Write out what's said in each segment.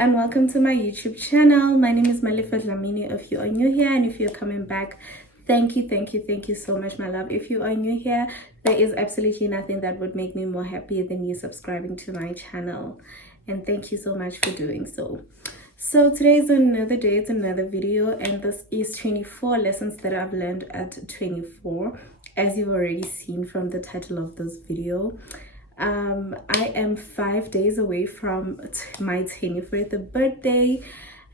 and welcome to my YouTube channel. My name is Malifa Dlamini. If you are new here and if you're coming back, thank you so much, my love. If you are new here, there is absolutely nothing that would make me more happier than you subscribing to my channel, and thank you so much for doing so. So today is another day, it's another video, and this is 24 lessons that I've learned at 24, as you've already seen from the title of this video. I am 5 days away from my 24th birthday,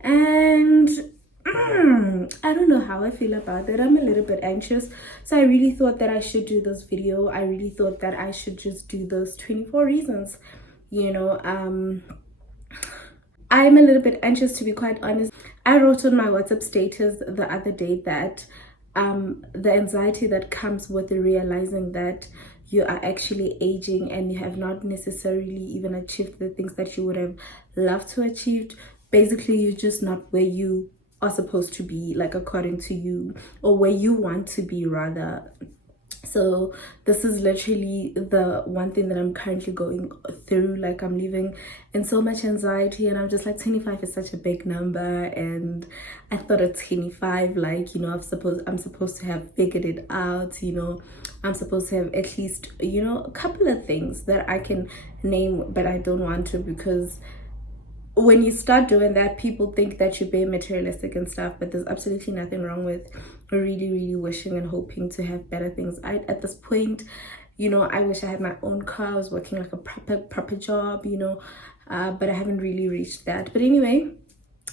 and I don't know how I feel about it. I'm a little bit anxious, so I really thought that I should do this video. I really thought that I should just do those 24 reasons. I'm a little bit anxious, to be quite honest. I wrote on my WhatsApp status the other day that the anxiety that comes with realizing that you are actually aging and you have not necessarily even achieved the things that you would have loved to achieve. Basically, you're just not where you are supposed to be, like according to you, or where you want to be rather. So this is literally the one thing that I'm currently going through. Like, I'm living in so much anxiety, and I'm just like, 25 is such a big number, and I thought at 25, like, I'm supposed to have figured it out. I'm supposed to have at least a couple of things that I can name, but I don't want to, because when you start doing that, people think that you're being materialistic and stuff, but there's absolutely nothing wrong with really wishing and hoping to have better things. At this point, I wish I had my own car. I was working like a proper job, but I haven't really reached that. But anyway,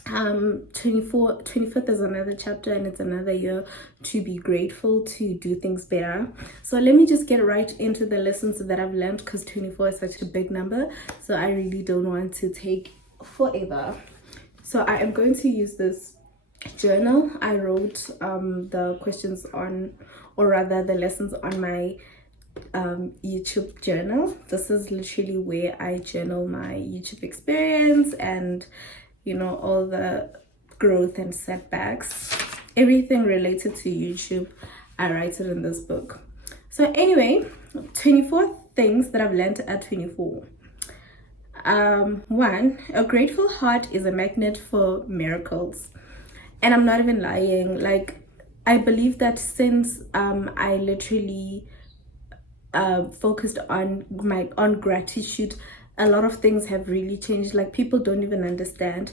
25th is another chapter, and it's another year to be grateful, to do things better. So let me just get right into the lessons that I've learned, because 24 is such a big number, so I really don't want to take forever. So I am going to use this journal. I wrote the questions on, or rather the lessons on, my YouTube journal. This is literally where I journal my YouTube experience and all the growth and setbacks, everything related to YouTube. I write it in this book. So anyway, 24 things that I've learned at 24. 1, a grateful heart is a magnet for miracles. And I'm not even lying. Like, I believe that since I literally focused on gratitude, a lot of things have really changed. Like, people don't even understand.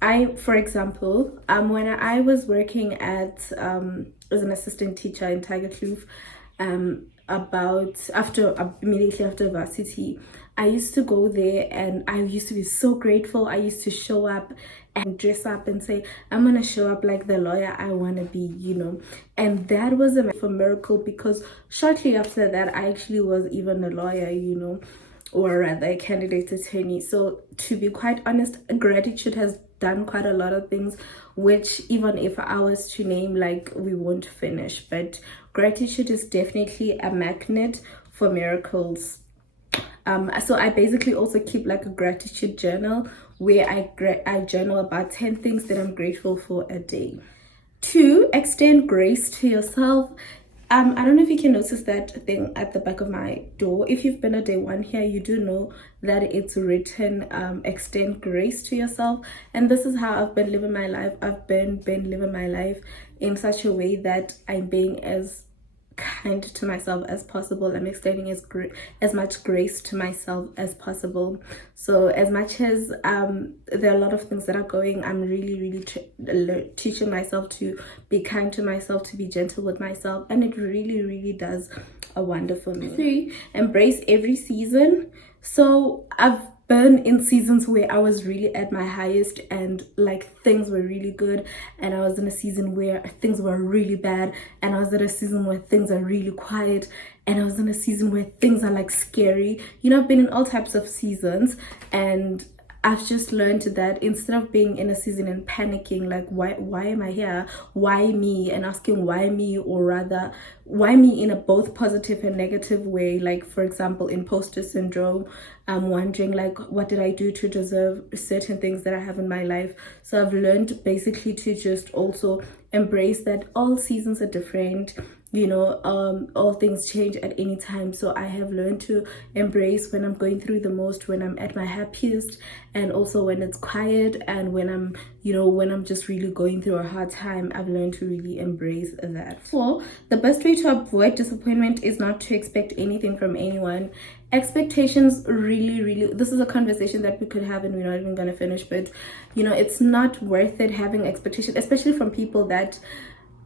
For example, when I was working as an assistant teacher in Tiger Kloof, immediately after varsity, I used to go there and I used to be so grateful. I used to show up and dress up and say, I'm gonna show up like the lawyer I want to be, and that was a miracle, because shortly after that I actually was even a lawyer, or rather a candidate attorney. So to be quite honest, gratitude has done quite a lot of things, which even if I was to name, like, we won't finish. But gratitude is definitely a magnet for miracles. So I basically also keep like a gratitude journal where I journal about 10 things that I'm grateful for a day. 2, extend grace to yourself. I don't know if you can notice that thing at the back of my door. If you've been a day one here, you do know that it's written extend grace to yourself. And this is how I've been living my life. I've been living my life in such a way that I'm being as kind to myself as possible. I'm extending as much grace to myself as possible. So as much as there are a lot of things that are going, I'm really teaching myself to be kind to myself, to be gentle with myself, and it really does a wonder for me. 3, embrace every season. So I've been in seasons where I was really at my highest and like things were really good, and I was in a season where things were really bad, and I was in a season where things are really quiet, and I was in a season where things are like scary. I've been in all types of seasons, and I've just learned that instead of being in a season and panicking, like, why am I here? Why me? And asking why me, or rather, why me in a both positive and negative way. Like, for example, imposter syndrome, I'm wondering, like, what did I do to deserve certain things that I have in my life? So I've learned basically to just also embrace that all seasons are different. all things change at any time. So I have learned to embrace when I'm going through the most, when I'm at my happiest, and also when it's quiet, and when I'm just really going through a hard time. I've learned to really embrace that. So the best way to avoid disappointment is not to expect anything from anyone. Expectations really, this is a conversation that we could have and we're not even gonna finish, but it's not worth it having expectations, especially from people that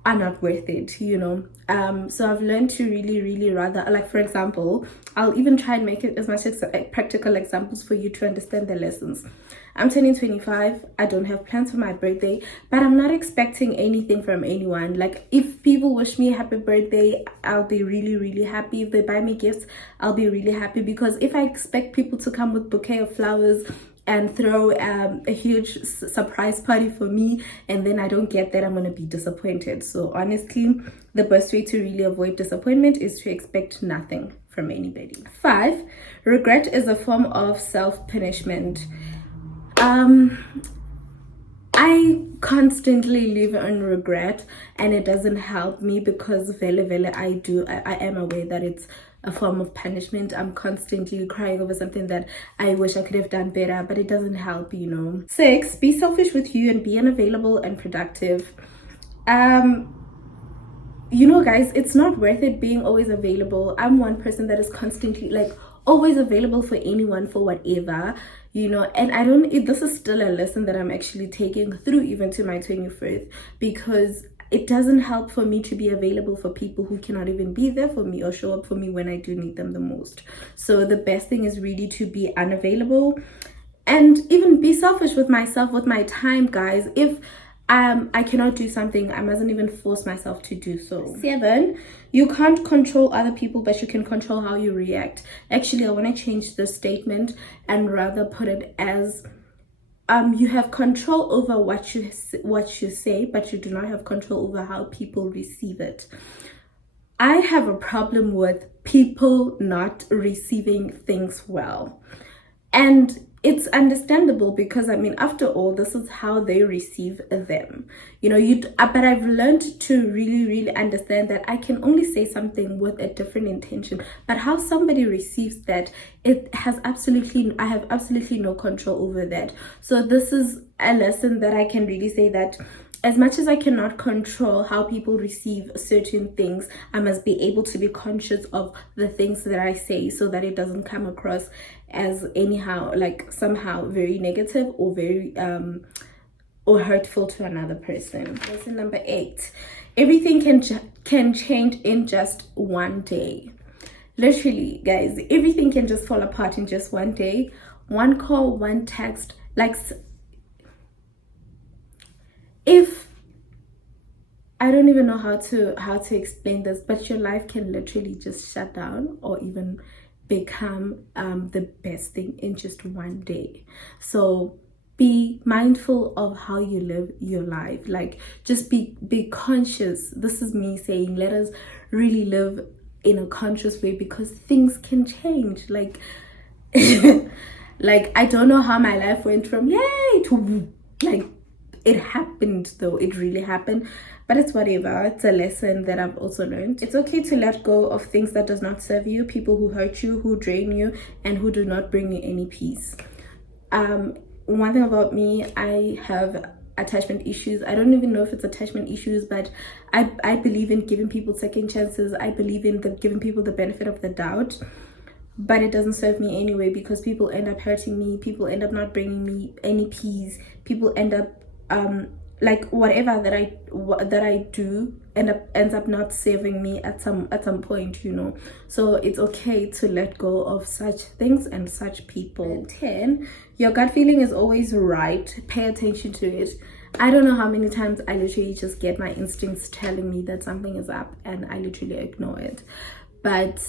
are not worth it. So I've learned to really rather, like, for example, I'll even try and make it as much as practical examples for you to understand the lessons. I'm turning 25. I don't have plans for my birthday, but I'm not expecting anything from anyone. Like, if people wish me a happy birthday, I'll be really happy. If they buy me gifts, I'll be really happy, because if I expect people to come with bouquet of flowers and throw a huge surprise party for me, and then I don't get that, I'm gonna be disappointed. So honestly, the best way to really avoid disappointment is to expect nothing from anybody. 5, regret is a form of self-punishment. I constantly live on regret, and it doesn't help me, because vele I am aware that it's a form of punishment. I'm constantly crying over something that I wish I could have done better, but it doesn't help. 6, be selfish with you and be unavailable and productive. Guys, it's not worth it being always available. I'm one person that is constantly, like, always available for anyone, for whatever, and I don't, this is still a lesson that I'm actually taking through even to my 21st, because it doesn't help for me to be available for people who cannot even be there for me or show up for me when I do need them the most. So the best thing is really to be unavailable and even be selfish with myself, with my time, guys. If I cannot do something, I mustn't even force myself to do so. 7, you can't control other people, but you can control how you react. Actually, I want to change this statement and rather put it as you have control over what you say, but you do not have control over how people receive it. I have a problem with people not receiving things well, and it's understandable, because after all, this is how they receive them. But I've learned to really understand that I can only say something with a different intention, but how somebody receives that, I have absolutely no control over that. So this is a lesson that I can really say that as much as I cannot control how people receive certain things, I must be able to be conscious of the things that I say, so that it doesn't come across as somehow very negative or very or hurtful to another person. Lesson number 8: everything can change in just one day. Literally, guys, everything can just fall apart in just one day. One call, one text, if I don't even know how to explain this, but your life can literally just shut down or even become the best thing in just one day. So be mindful of how you live your life. Just be conscious. This is me saying, let us really live in a conscious way, because things can change. I don't know how my life went from yay to it happened, though. It really happened, but it's whatever. It's a lesson that I've also learned. It's okay to let go of things that does not serve you, people who hurt you, who drain you, and who do not bring you any peace. One thing about me, I have attachment issues. I don't even know if it's attachment issues, but I believe in giving people second chances. I believe in giving people the benefit of the doubt, but it doesn't serve me anyway, because people end up hurting me, people end up not bringing me any peace, people end up whatever that I do ends up not saving me at some point. So it's okay to let go of such things and such people. 10, your gut feeling is always right. Pay attention to it. I don't know how many times I literally just get my instincts telling me that something is up, and I literally ignore it. But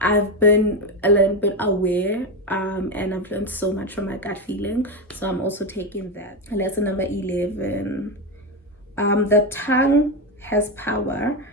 I've been a little bit aware, and I've learned so much from my gut feeling, so I'm also taking that. Lesson number 11: the tongue has power.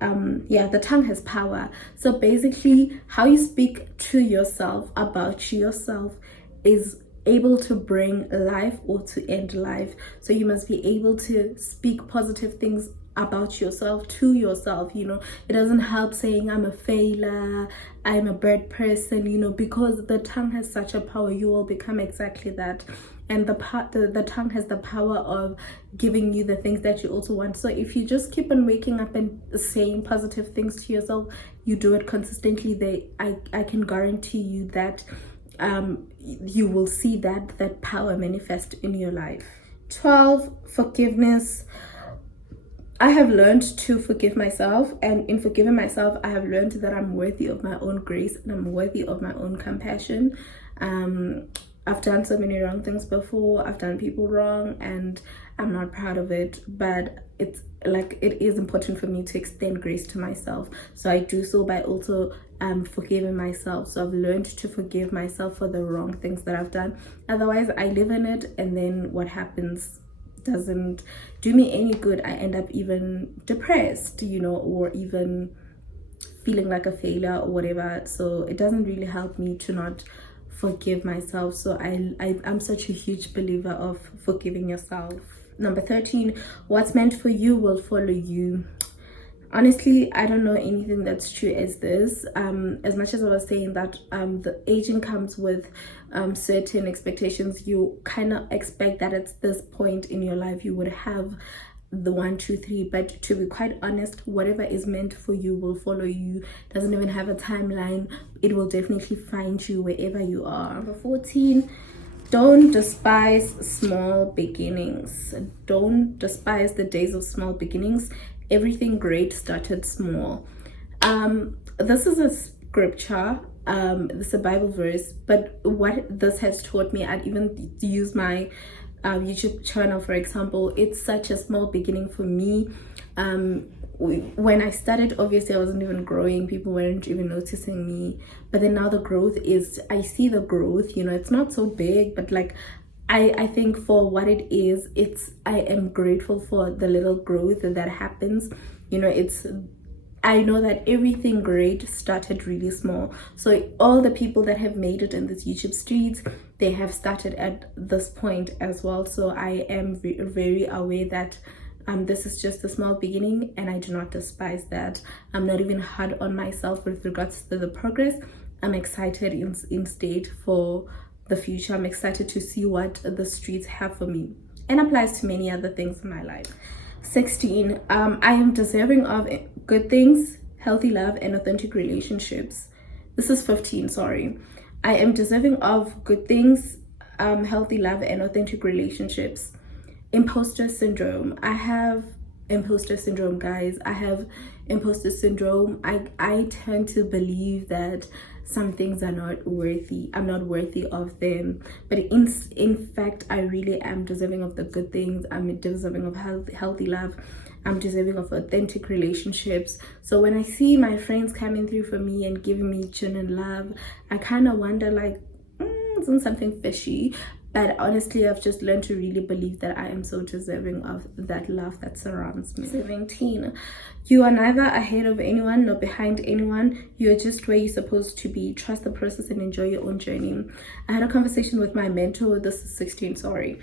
The tongue has power. So basically, how you speak to yourself about yourself is able to bring life or to end life. So you must be able to speak positive things about yourself to yourself. You know, it doesn't help saying I'm a failure, I'm a bad person, you know, because the tongue has such a power. You will become exactly that. And the tongue has the power of giving you the things that you also want. So if you just keep on waking up and saying positive things to yourself, you do it consistently, I can guarantee you that you will see that power manifest in your life. 12, forgiveness. I have learned to forgive myself, and in forgiving myself, I have learned that I'm worthy of my own grace and I'm worthy of my own compassion. I've done so many wrong things before. I've done people wrong and I'm not proud of it, but it's like it is important for me to extend grace to myself. So I do so by also forgiving myself. So I've learned to forgive myself for the wrong things that I've done. Otherwise, I live in it, and then what happens doesn't do me any good. I end up even depressed, you know, or even feeling like a failure or whatever. So it doesn't really help me to not forgive myself. So I'm such a huge believer of forgiving yourself. Number 13, what's meant for you will follow you. Honestly, I don't know anything that's true as this. As much as I was saying that the aging comes with certain expectations, you kind of expect that at this point in your life you would have the 1, 2, 3, but to be quite honest, whatever is meant for you will follow you. Doesn't even have a timeline. It will definitely find you wherever you are. Number 14, don't despise small beginnings. Don't despise the days of small beginnings. Everything great started small. This is a scripture, this is a Bible verse, but what this has taught me, I'd even use my YouTube channel for example. It's such a small beginning for me. When I started, obviously I wasn't even growing, people weren't even noticing me, but then now the growth is, I see the growth, you know, it's not so big, but like I think for what it is, I am grateful for the little growth that happens. You know, I know that everything great started really small. So all the people that have made it in this YouTube streets, they have started at this point as well. So I am very aware that this is just a small beginning, and I do not despise that. I'm not even hard on myself with regards to the progress. I'm excited instead for the future. I'm excited to see what the streets have for me, and applies to many other things in my life. 16, I am deserving of good things, healthy love, and authentic relationships. This is 15, sorry. I am deserving of good things, healthy love, and authentic relationships. Imposter syndrome. I have imposter syndrome, guys. I have imposter syndrome. I tend to believe that some things are not worthy. I'm not worthy of them, but in fact I really am deserving of the good things. I'm deserving of healthy love. I'm deserving of authentic relationships. So when I see my friends coming through for me and giving me genuine love, I kind of wonder like, isn't something fishy? But honestly, I've just learned to really believe that I am so deserving of that love that surrounds me. 17, you are neither ahead of anyone nor behind anyone. You're just where you're supposed to be. Trust the process and enjoy your own journey. I had a conversation with my mentor. This is 16, sorry.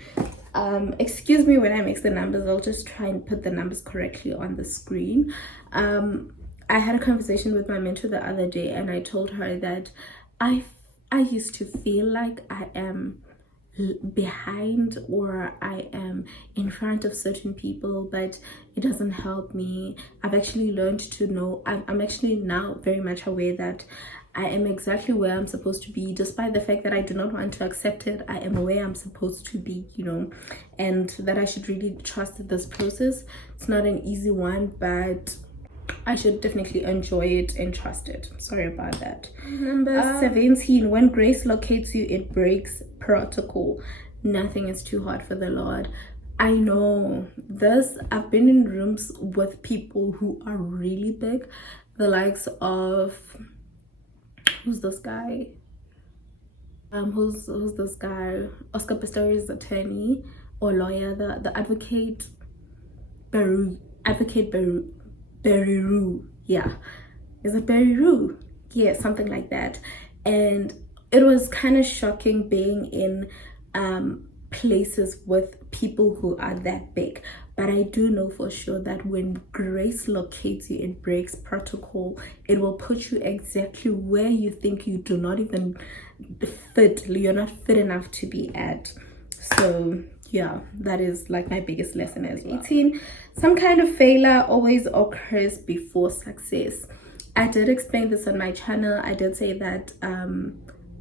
Excuse me when I mix the numbers. I'll just try and put the numbers correctly on the screen. I had a conversation with my mentor the other day, and I told her that I used to feel like I am behind or I am in front of certain people, but it doesn't help me. I've actually learned to know, I'm actually now very much aware that I am exactly where I'm supposed to be, despite the fact that I do not want to accept it. I am where I'm supposed to be, you know, and that I should really trust this process. It's not an easy one, but I should definitely enjoy it and trust it. Sorry about that. Number 17, when grace locates you, it breaks protocol. Nothing is too hard for the Lord. I know this. I've been in rooms with people who are really big, the likes of, who's this guy? Who's this guy? Oscar Pistorius' attorney or lawyer, the advocate Beru. Beru, yeah, is it Beru? Yeah, something like that. And it was kind of shocking being in places with people who are that big, but I do know for sure that when grace locates you, it breaks protocol. It will put you exactly where you think you do not even fit, you're not fit enough to be at. So yeah, that is like my biggest lesson as well. 18, some kind of failure always occurs before success. I did explain this on my channel. I did say that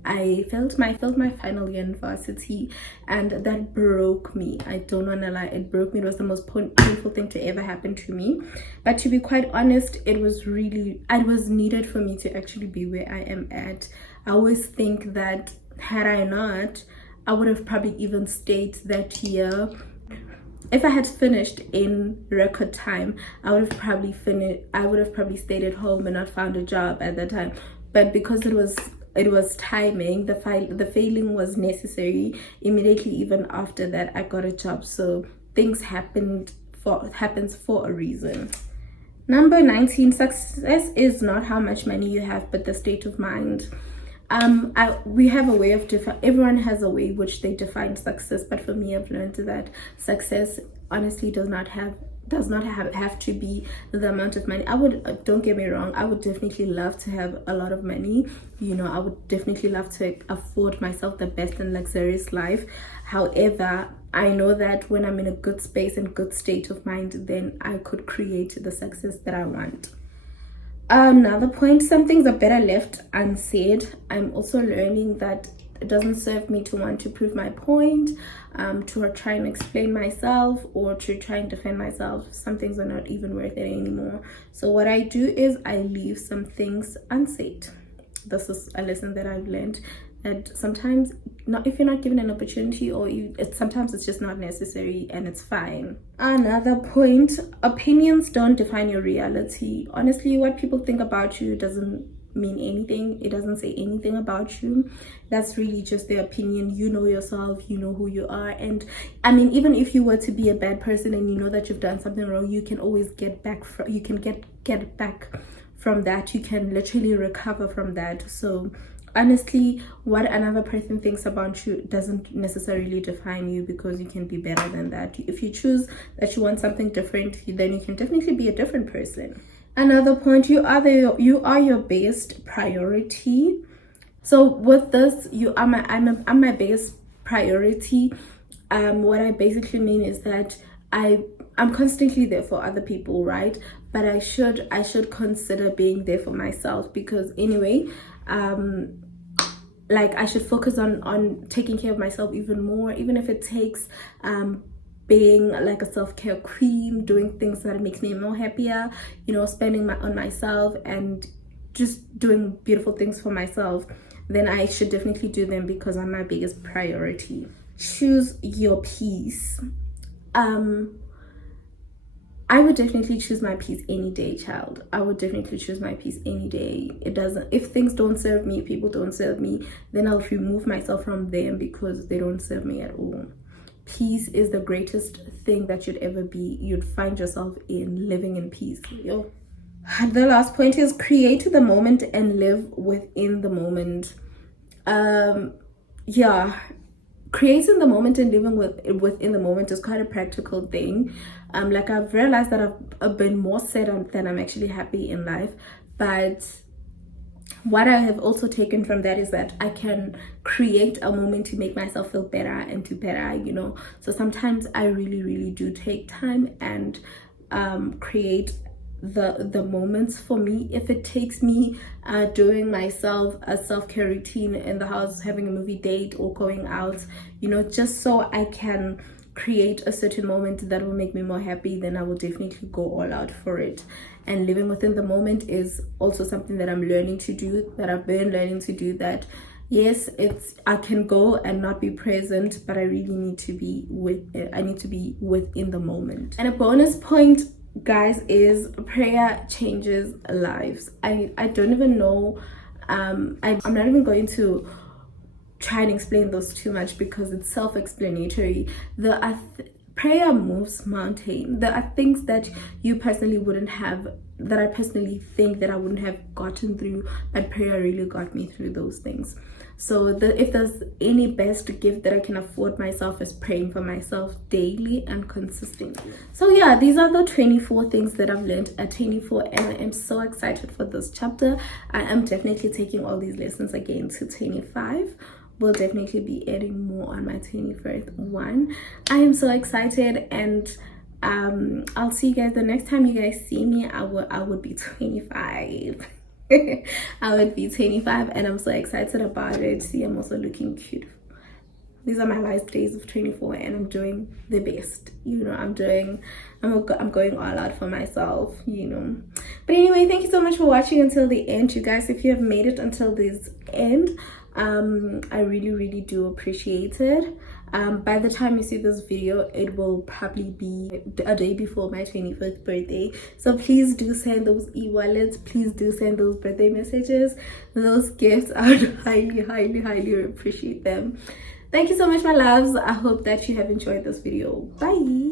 I failed my final year in university, and that broke me. I don't want to lie, it broke me. It was the most painful thing to ever happen to me, but to be quite honest, it was needed for me to actually be where I am at. I always think that had I not, I would have probably even stayed that year. If I had finished in record time, I would have probably stayed at home and not found a job at that time. But because it was timing, the failing was necessary. Immediately even after that, I got a job. So things happens for a reason. Number 19, success is not how much money you have, but the state of mind. We have a way of everyone has a way which they define success, but for me, I've learned that success honestly does not have to be the amount of money. Don't get me wrong, I would definitely love to have a lot of money. I would definitely love to afford myself the best and luxurious life. However, I know that when I'm in a good space and good state of mind, then I could create the success that I want. Another point, some things are better left unsaid. I'm also learning that it doesn't serve me to want to prove my point, to try and explain myself, or to try and defend myself. Some things are not even worth it anymore. So what I do is I leave some things unsaid. This is a lesson that I've learned, that sometimes if you're not given an opportunity, or sometimes it's just not necessary, and it's fine. Another point, opinions don't define your reality. Honestly, what people think about you doesn't mean anything. It doesn't say anything about you. That's really just their opinion. You know yourself, you know who you are. And I mean, even if you were to be a bad person and you know that you've done something wrong, you can always get back from that. You can literally recover from that. So honestly, what another person thinks about you doesn't necessarily define you, because you can be better than that. If you choose that you want something different, then you can definitely be a different person. Another point, you are your biggest priority. So with this, I'm my biggest priority. What I basically mean is that I'm constantly there for other people, right? But I should consider being there for myself, because anyway, like I should focus on taking care of myself even more, even if it takes being like a self-care queen, doing things that makes me more happier, spending on myself and just doing beautiful things for myself. Then I should definitely do them, because I'm my biggest priority. Choose your peace. I would definitely choose my peace any day, child. I would definitely choose my peace any day. If things don't serve me, people don't serve me, then I'll remove myself from them, because they don't serve me at all. Peace is the greatest thing that you'd ever be. You'd find yourself in living in peace. The last point is create the moment and live within the moment. Creating the moment and living within the moment is quite a practical thing. Like I've realized that I've been more sad than I'm actually happy in life. But what I have also taken from that is that I can create a moment to make myself feel better and to better, So sometimes I really, really do take time and create the moments for me. If it takes me doing myself a self-care routine in the house, having a movie date, or going out, just so I can create a certain moment that will make me more happy, then I will definitely go all out for it. And living within the moment is also something that I'm learning to do, that I've been learning to do. That yes, I can go and not be present, but I really need to be within the moment. And a bonus point, guys, is prayer changes lives. I don't even know, I'm not even going to try and explain those too much, because it's self-explanatory. Prayer moves mountain. There are things that you personally wouldn't have, that I personally think that I wouldn't have gotten through, but prayer really got me through those things. So if there's any best gift that I can afford myself is praying for myself daily and consistently. So yeah, these are the 24 things that I've learned at 24, and I am so excited for this chapter. I am definitely taking all these lessons again to 25. Will definitely be adding more on my 21st one. I am so excited, and I'll see you guys the next time you guys see me. I would be 25. I would be 25, and I'm so excited about it. See, I'm also looking cute. These are my last days of 24, and I'm doing the best. I'm going all out for myself, But anyway, thank you so much for watching until the end, you guys. If you have made it until this end, I really do appreciate it. By the time you see this video, it will probably be a day before my 21st birthday, so please do send those e-wallets, please do send those birthday messages, those gifts. I would highly appreciate them. Thank you so much, my loves. I hope that you have enjoyed this video. Bye.